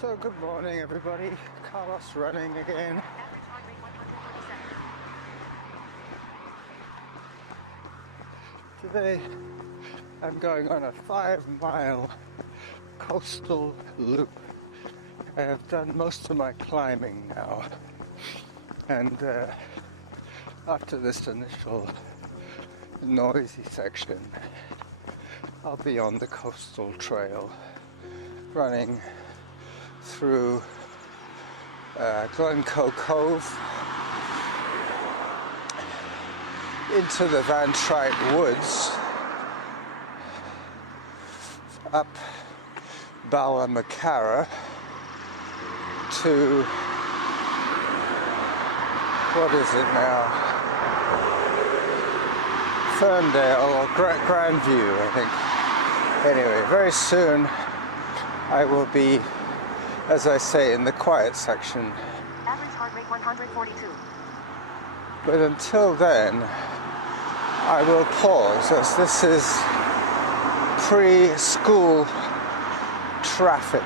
So good morning everybody, Carlos running again. Today I'm going on a 5-mile coastal loop. I have done most of my climbing now, and after this initial noisy section I'll be on the coastal trail running through Glencoe Cove into the Van Trike Woods, up Ballamacara to, what is it now, Ferndale or Grandview, I think. Anyway, very soon I will be, as I say, in the quiet section. Average heart rate 142. But until then, I will pause, as this is pre-school traffic.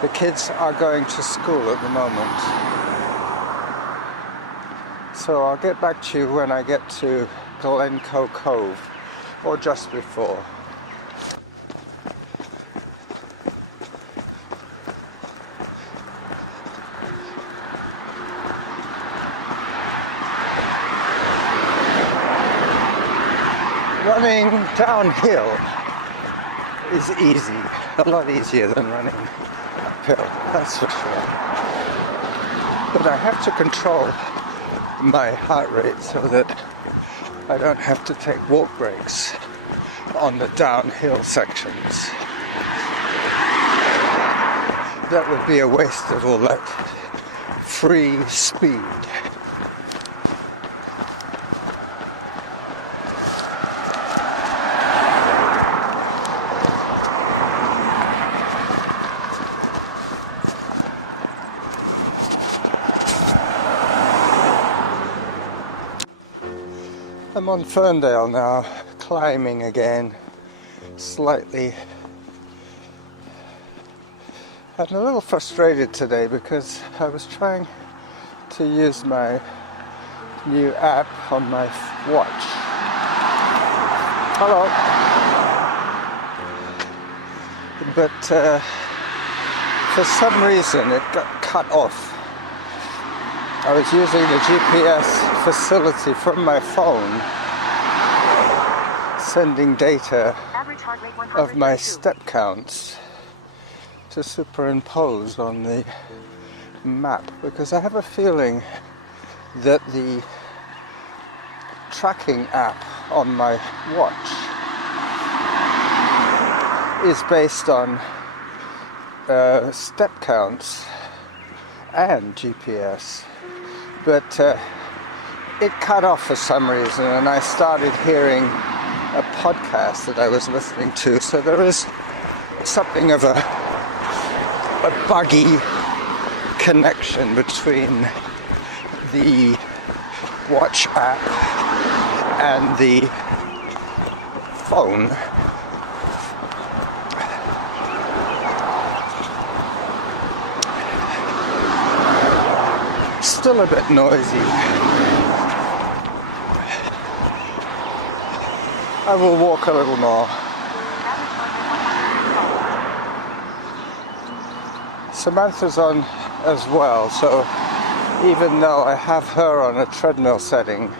The kids are going to school at the moment. So I'll get back to you when I get to Glencoe Cove, or just before. Running downhill is easy, a lot easier than running uphill, that's for sure. But I have to control my heart rate so that I don't have to take walk breaks on the downhill sections. That would be a waste of all that free speed. I'm on Ferndale now, climbing again, slightly. I'm a little frustrated today because I was trying to use my new app on my watch. Hello. But for some reason it got cut off. I was using the GPS facility from my phone, sending data of my step counts to superimpose on the map, because I have a feeling that the tracking app on my watch is based on step counts and GPS. But it cut off for some reason, and I started hearing a podcast that I was listening to, so there is something of a buggy connection between the watch app and the phone. Still a bit noisy. I will walk a little more. Samantha's on as well, so even though I have her on a treadmill setting,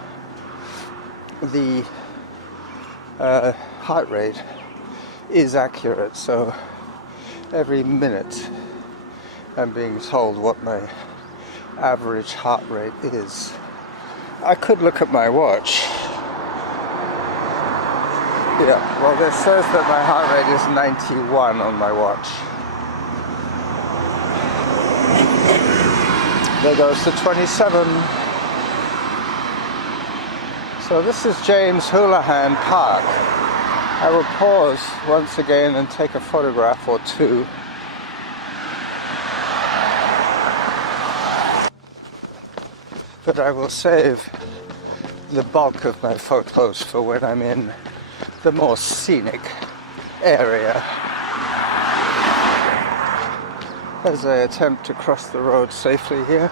the heart rate is accurate, so every minute I'm being told what my average heart rate is. I could look at my watch. Yeah, well, it says that my heart rate is 91 on my watch. There goes to 27. So this is James Houlihan Park. I will pause once again and take a photograph or two. But I will save the bulk of my photos for when I'm in the more scenic area. as I attempt to cross the road safely here.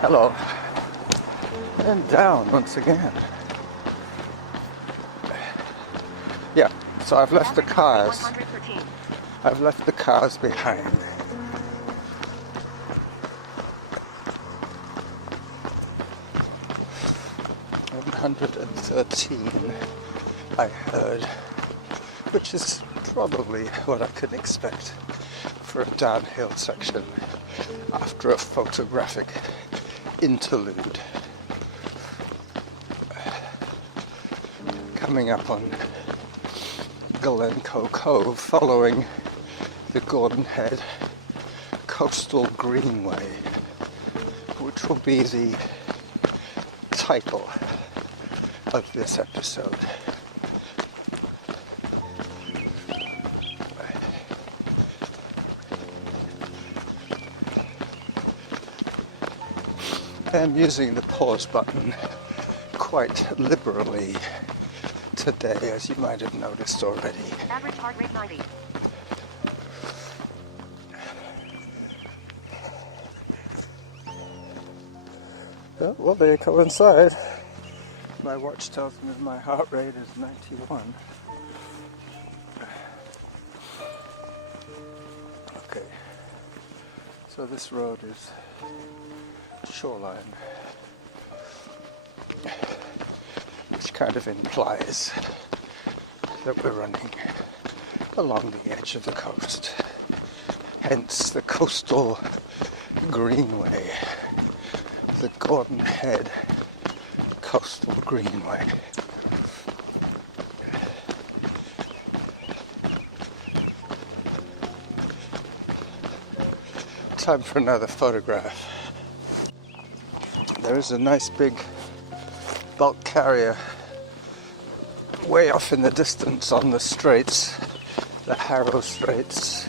Hello. And down once again. Yeah, so I've left the cars. I've left the cars behind. 113, I heard, which is probably what I could expect for a downhill section after a photographic interlude. Coming up on Glencoe Cove, following the Gordon Head Coastal Greenway, which will be the title of this episode. I'm using the pause button quite liberally today, as you might have noticed already. Average heart rate 90. Oh, well, they coincide. My watch tells me my heart rate is 91. Okay, so this road is shoreline, which kind of implies that we're running along the edge of the coast. Hence the Coastal Greenway, the Gordon Head Coastal Greenway. Time for another photograph. There is a nice big bulk carrier way off in the distance on the straits, the Harrow Straits,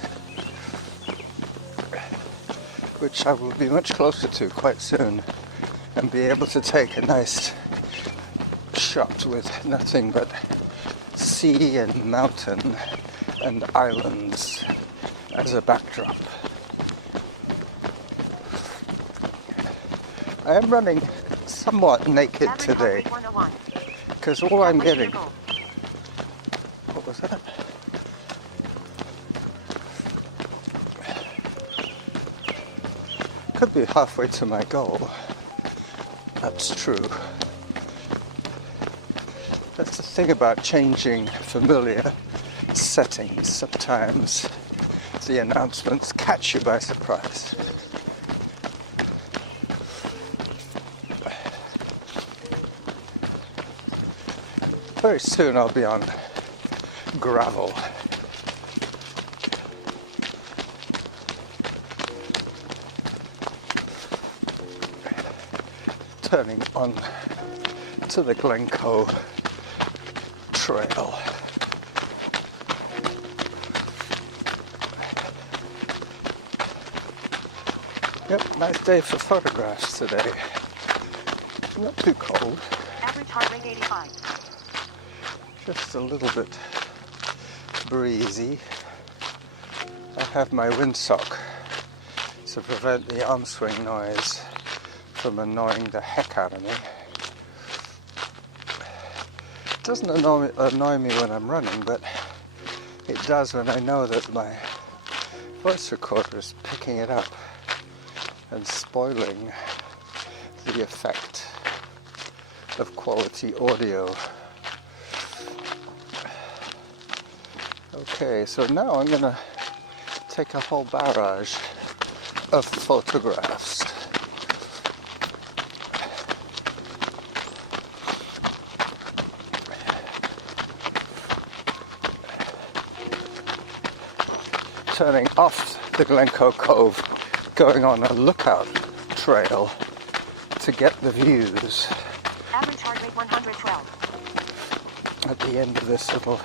which I will be much closer to quite soon and be able to take a nice shot with nothing but sea and mountain and islands as a backdrop. I am running somewhat naked today because all I'm getting... What was that? Could be halfway to my goal. That's true. That's the thing about changing familiar settings. Sometimes the announcements catch you by surprise. Very soon I'll be on gravel. Turning on to the Glencoe Trail. Yep, nice day for photographs today. Not too cold. Average heart rate 85. Just a little bit breezy. I have my windsock to prevent the arm swing noise from annoying the heck out of me. It doesn't annoy me when I'm running, but it does when I know that my voice recorder is picking it up and spoiling the effect of quality audio. Okay, so now I'm gonna take a whole barrage of photographs. Turning off the Glencoe Cove, going on a lookout trail to get the views. Average heart rate 112. At the end of this little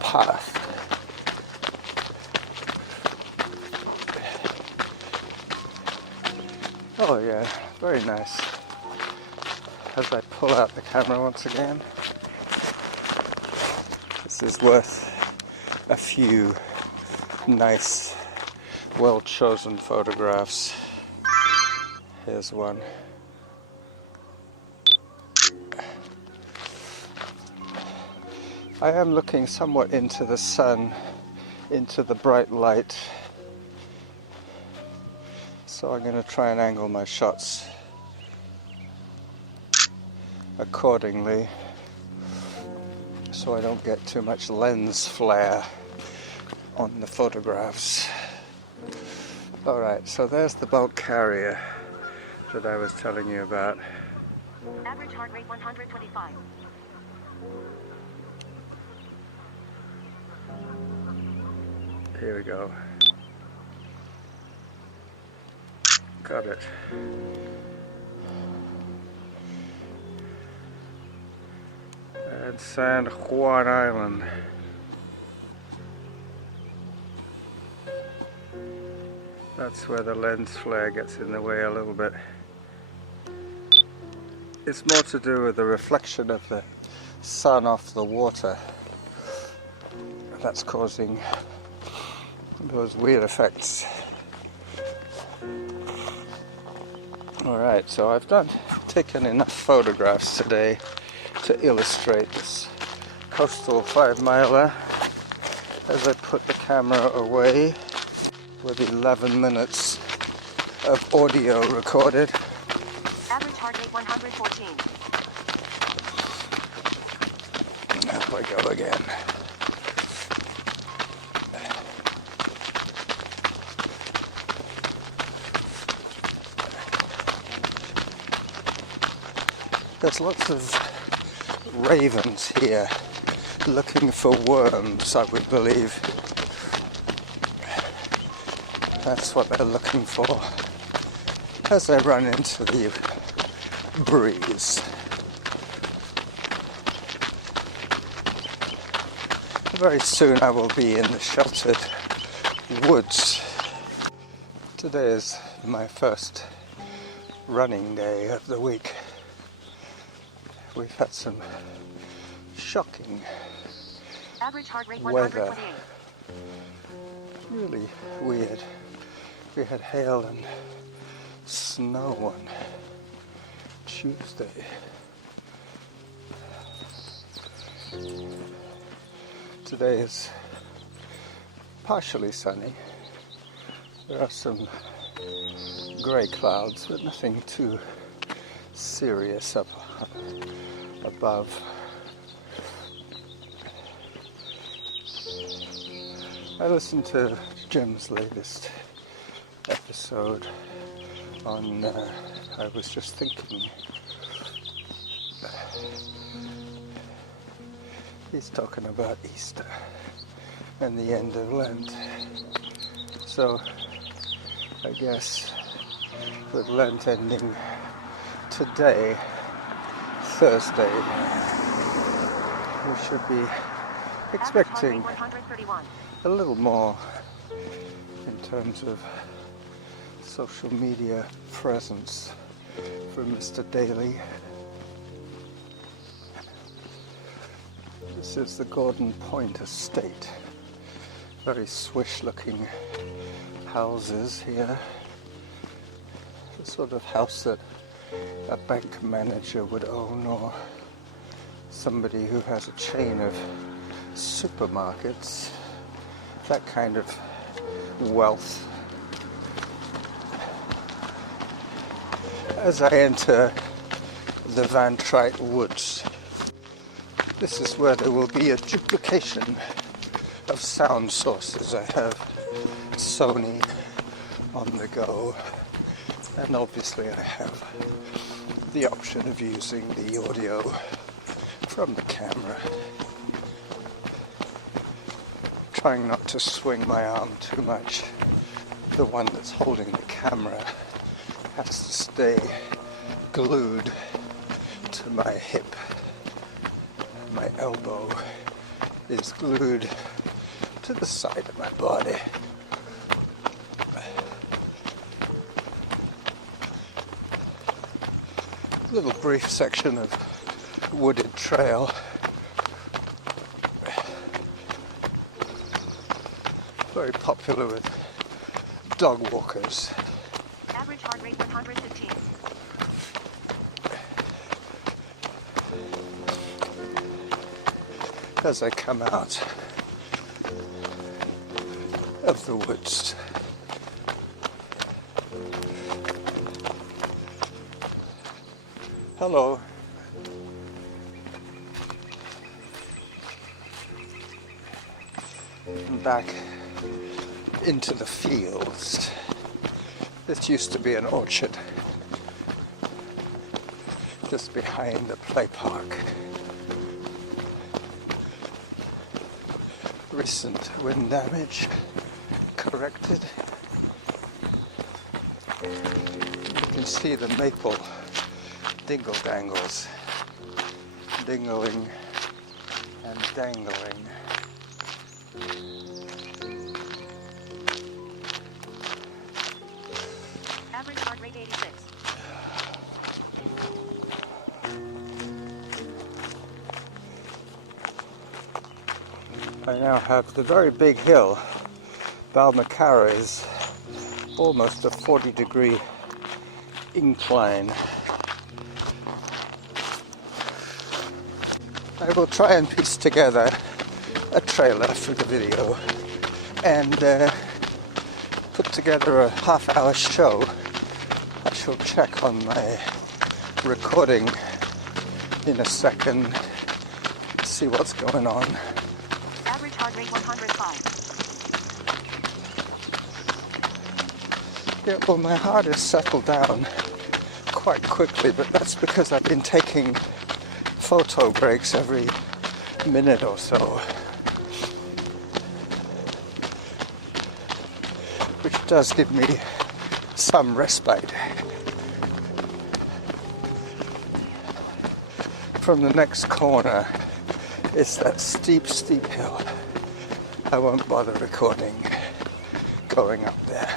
path. Oh yeah, very nice. As I pull out the camera once again, This is worth a few nice, well-chosen photographs. Here's one. I am looking somewhat into the sun, into the bright light, so I'm going to try and angle my shots accordingly so I don't get too much lens flare on the photographs. Alright, so there's the bulk carrier that I was telling you about. Average heart rate 125. Here we go. Got it. And San Juan Island. That's where the lens flare gets in the way a little bit. It's more to do with the reflection of the sun off the water. That's causing those weird effects. Alright, so I've taken enough photographs today to illustrate this coastal 5-miler as I put the camera away with 11 minutes of audio recorded. Average heart rate 114. Up I go again. There's lots of ravens here looking for worms, I would believe. That's what they're looking for as they run into the breeze. Very soon I will be in the sheltered woods. Today is my first running day of the week. We've had some shocking Average heart rate weather. 128. Really weird. We had hail and snow on Tuesday. Today is partially sunny. There are some grey clouds, but nothing too serious up above. I listened to Jim's latest episode on I Was Just Thinking. He's talking about Easter and the end of Lent. So I guess with Lent ending today, Thursday, we should be expecting a little more in terms of social media presence from Mr. Daly. This is the Gordon Point estate. Very swish looking houses here. The sort of house that a bank manager would own, or somebody who has a chain of supermarkets. That kind of wealth. As I enter the Van Trike woods, this is where there will be a duplication of sound sources. I have Sony on the go, and obviously I have the option of using the audio from the camera. Trying not to swing my arm too much. The one that's holding the camera has to stay glued to my hip. My elbow is glued to the side of my body. Little brief section of wooded trail. very popular with dog walkers. Average heart rate 115. As I come out of the woods. Hello. And back into the fields. This used to be an orchard just behind the play park. Recent wind damage corrected. You can see the maple dingle dangles, dingling and dangling. Average heart rate 86. I now have the very big hill. Balmacara is almost a 40-degree incline. I will try and piece together a trailer for the video and put together a half-hour show. I shall check on my recording in a second, see what's going on. Average heart rate 105. Yeah, well, my heart has settled down quite quickly, but that's because I've been taking photo breaks every minute or so, which does give me some respite. From the next corner is that steep hill. I won't bother recording going up there.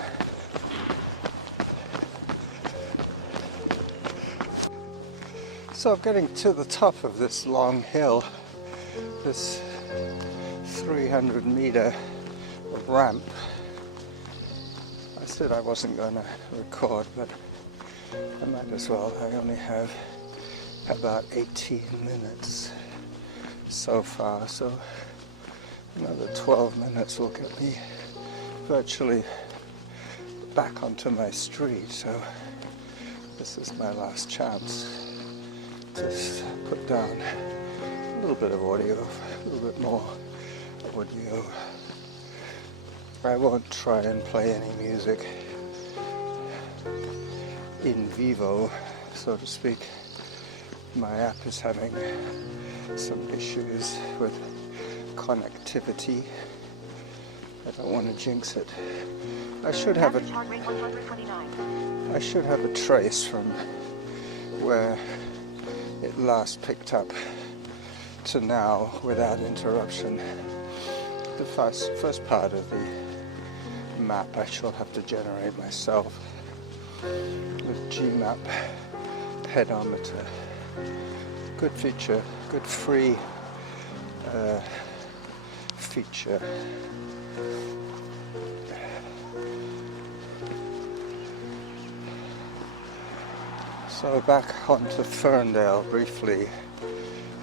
So I'm getting to the top of this long hill, this 300-meter ramp. I said I wasn't going to record, but I might as well. I only have about 18 minutes so far, so another 12 minutes will get me virtually back onto my street. So this is my last chance to put down a little bit of audio, a little bit more audio. I won't try and play any music in vivo, so to speak. My app is having some issues with connectivity. I don't want to jinx it. I should have Average heart rate 129. I should have a trace from where it last picked up to now without interruption. The first part of the map I shall have to generate myself with Gmap pedometer. Good feature, good free feature. So back onto Ferndale briefly,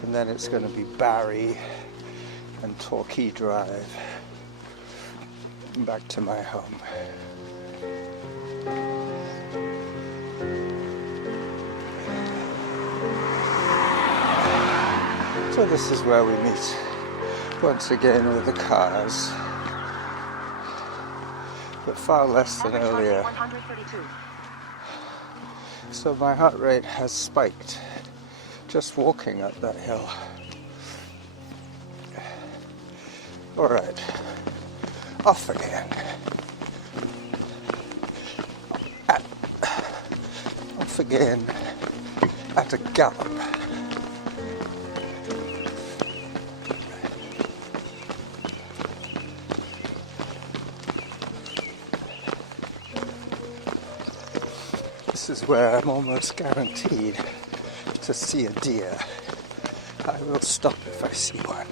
and then it's going to be Barry and Torquay Drive, back to my home. So this is where we meet once again with the cars, but far less than Average heart rate earlier. 132. So my heart rate has spiked just walking up that hill. All right, off again. Off again at a gallop. This is where I'm almost guaranteed to see a deer. I will stop if I see one.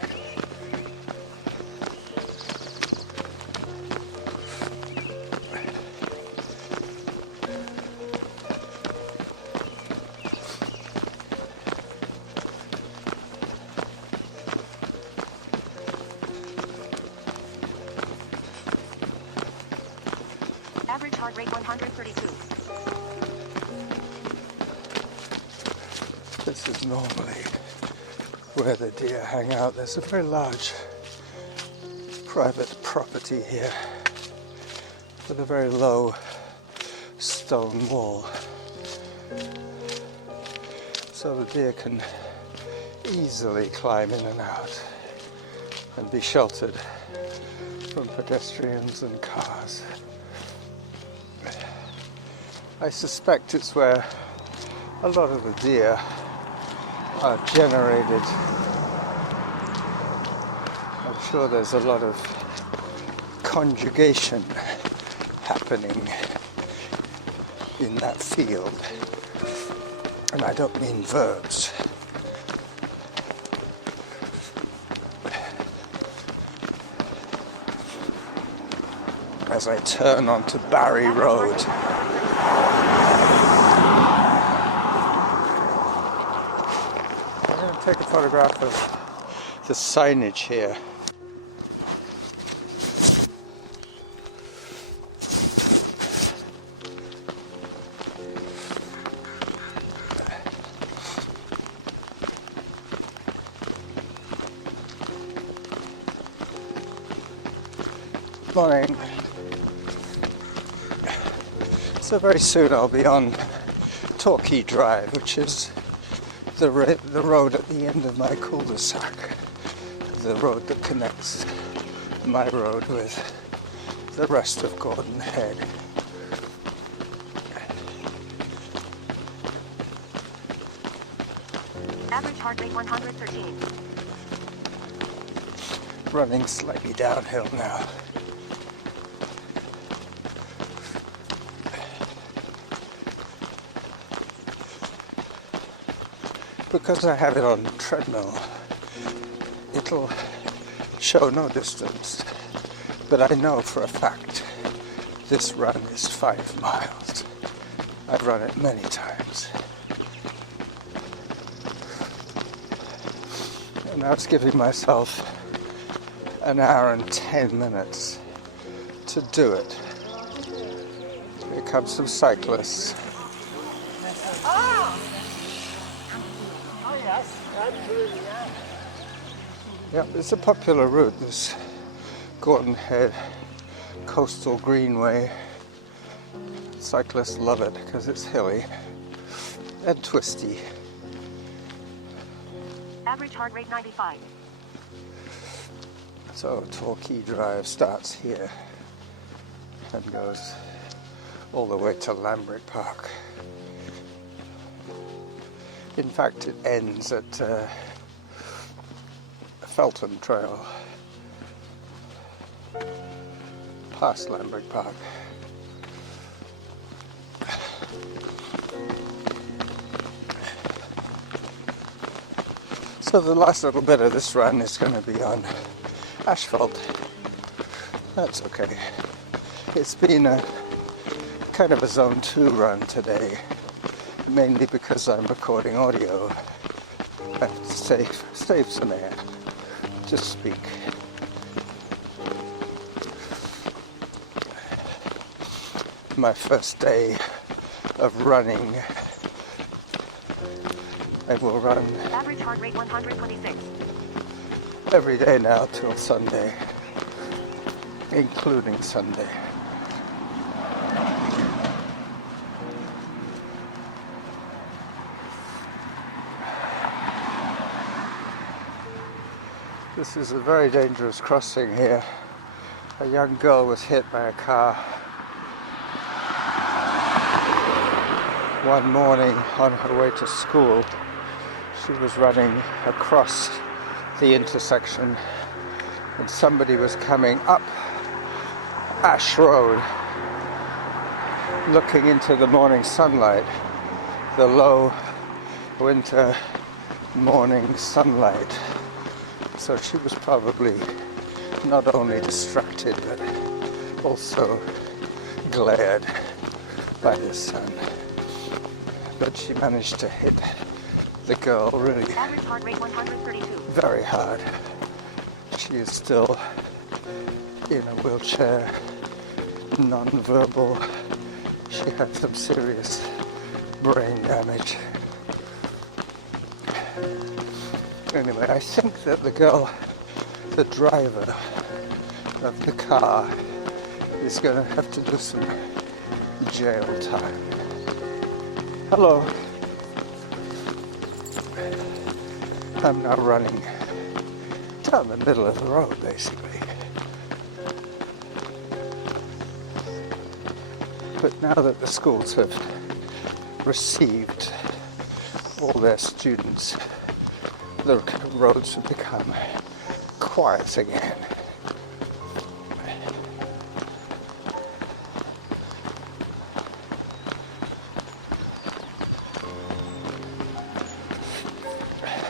heart rate 132. This is normally where the deer hang out. There's a very large private property here with a very low stone wall, so the deer can easily climb in and out and be sheltered from pedestrians and cars. I suspect it's where a lot of the deer are generated. I'm sure there's a lot of conjugation happening in that field. And I don't mean verbs. As I turn onto Barry Road. I'm going to take a photograph of the signage here. Morning. So very soon I'll be on Torquay Drive, which is the road at the end of my cul-de-sac, the road that connects my road with the rest of Gordon Head. Average heart rate 113. Running slightly downhill now. Because I have it on treadmill, it'll show no distance, but I know for a fact this run is 5 miles. I've run it many times. And I was giving myself an hour and 10 minutes to do it. Here come some cyclists. Yeah, it's a popular route, this Gordon Head Coastal Greenway. Cyclists love it because it's hilly and twisty. Average heart rate 95. So Torquay Drive starts here and goes all the way to Lambrick Park. In fact, it ends at Felton Trail, past Lambrick Park. So the last little bit of this run is going to be on asphalt. That's okay. It's been a kind of a zone 2 run today, mainly because I'm recording audio. I have to save some air. Just speak. My first day of running. I will run Average heart rate 126. every day now till Sunday, including Sunday. This is a very dangerous crossing here. A young girl was hit by a car one morning on her way to school. She was running across the intersection and somebody was coming up Ash Road looking into the morning sunlight, the low winter morning sunlight. So she was probably not only distracted but also glared by the sun. But she managed to hit the girl really Average heart rate 132. very hard. She is still in a wheelchair, non-verbal, She had some serious brain damage. Anyway, I think that the girl, the driver of the car, is going to have to do some jail time. Hello. I'm now running down the middle of the road, basically. But now that the schools have received all their students, the roads have become quiet again.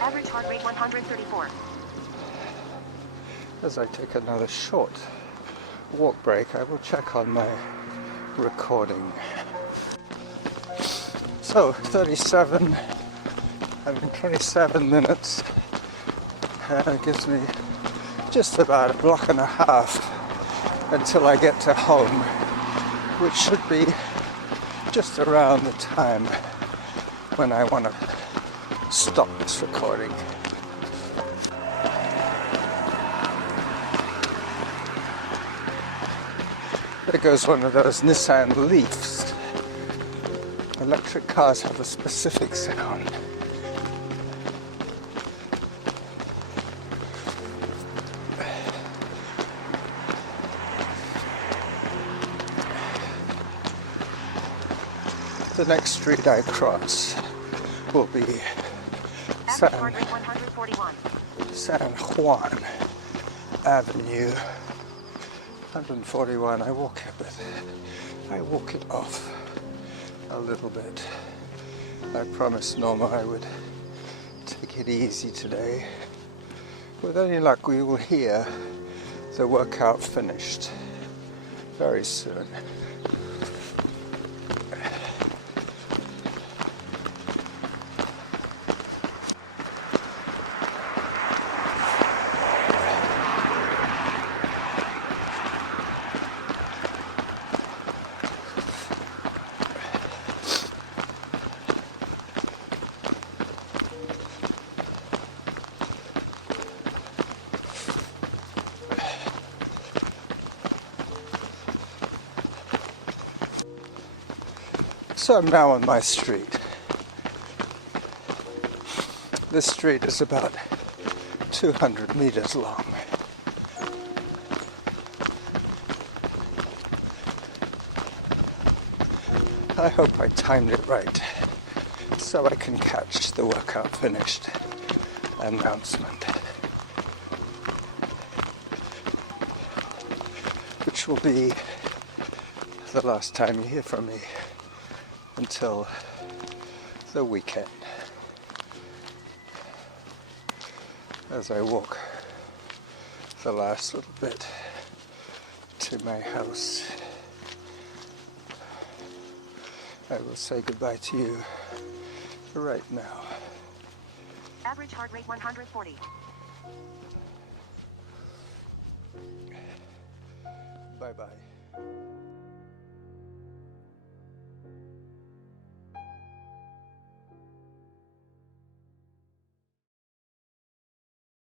Average heart rate 134. As I take another short walk break, I will check on my recording. So 27 minutes gives me just about a block and a half until I get to home, which should be just around the time when I want to stop this recording. There goes one of those Nissan Leafs. Electric cars have a specific sound. The next street I cross will be Average heart rate 141. San Juan Avenue. 141. I walk it off a little bit. I promised Norma I would take it easy today. With any luck, we will hear the workout finished very soon. So I'm now on my street. This street is about 200 meters long. I hope I timed it right so I can catch the workout finished announcement, which will be the last time you hear from me until the weekend, as I walk the last little bit to my house. I will say goodbye to you right now. Average heart rate 140. Bye-bye.